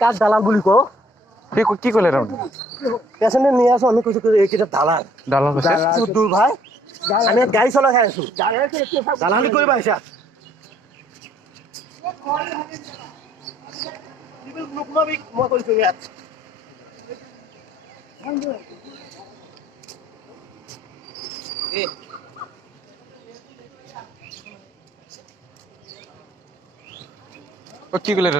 কার দালাল বলি কো কি করলে পেছনে নিয়ে আসো আমি কিছু এইটা দালাল দালাল দূর ভাই আমি গাড়ি চলা খাই আছো দালালি কৰিবা আহিছা মই কৰিছো ইয়াত কি কৰলে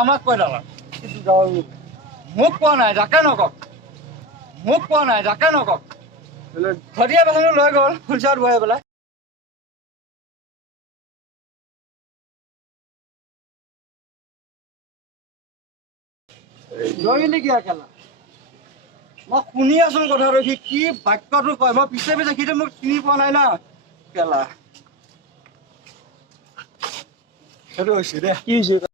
আমাক কৈ দালা মোক কোৱা নাই যাকে নকক মোক কোৱা নাই যাকে নকক ঘৰিয়া বাহানো লৈ গ'ল ফুলচাত বহাই পেলাই মই শুনি আছো কথাটো সি কি বাক্যটো কয় মই পিছে পিছে সিটো মোক চিনি পোৱা নাই না কেলা সেইটো হৈছে দে কি হৈছে